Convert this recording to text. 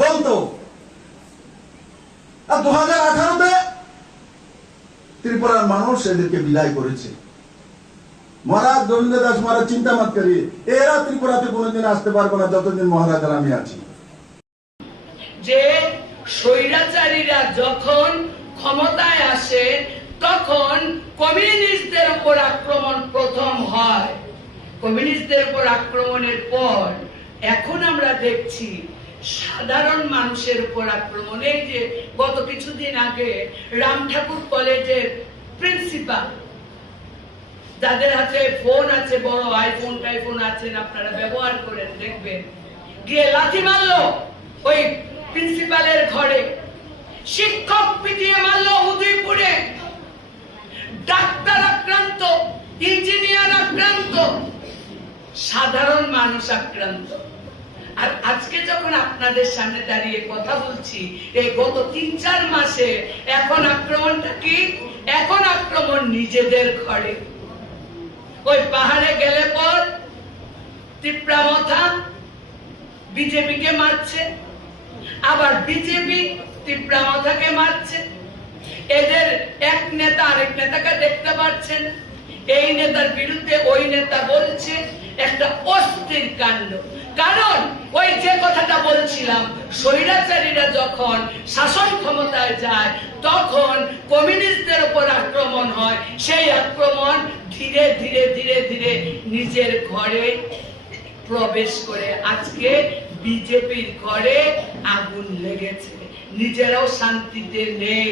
বলতো। আর দু হাজার আঠারোতে ত্রিপুরার মানুষ এদেরকে বিদায় করেছে। মহারাজ রবীন্দ্র দাস মহারাজ, চিন্তা মাত করি এরা ত্রিপুরাতে কোনোদিন আসতে পারব না যতদিন মহারাজার আমি আছি। যে স্বৈরাচারীরা যখন ক্ষমতায় আসে, তখন কমিউনিস্টদের উপর আক্রমণ প্রথম হয়। কমিউনিস্টদের উপর আক্রমণের পর এখন আমরা দেখছি সাধারণ মানুষের উপর আক্রমণ। এই যে গত কিছুদিন আগে রাম ঠাকুর কলেজের প্রিন্সিপাল, যাদের হাতে ফোন আছে, বড় আইফোন টাইফোন আছেন আপনারা ব্যবহার করেন, দেখবেন। গিয়ে লাথি মারলো ওই প্রিন্সিপালের ঘরে। শিক্ষক পিটিয়ে মারলো উদয়পুরে। ডাক্তার আক্রান্ত, ইঞ্জিনিয়ার আক্রান্ত, সাধারণ মানুষ আক্রান্ত। আজকে যখন আপনাদের সামনে দাঁড়িয়ে কথা বলছি এই গত তিন, চার মাসে এখন আক্রমণটা কি? এখন আক্রমণ নিজেদের ঘরে। ওই পাহাড়ে গেলে পর তিপ্রামথা বিজেপিকে মারছে, আবার বিজেপি তিপ্রামথাকে মারছে। এদের এক নেতা আরেক নেতাকে দেখতে পাচ্ছেন। এই নেতার বিরুদ্ধে ওই নেতা বলছে, একটা অস্থির কাণ্ড। কারণ ওই যে কথাটা বলছিলাম, স্বৈরাচারীরা যখন শাসন ক্ষমতায় যায়, তখন কমিউনিস্টদের উপর আক্রমণ হয়। সেই আক্রমণ ধীরে ধীরে ধীরে ধীরে নিজের ঘরে প্রবেশ করে আজকে বিজেপির ঘরে আগুন লেগেছে। নিজেরাও শান্তিতে নেই।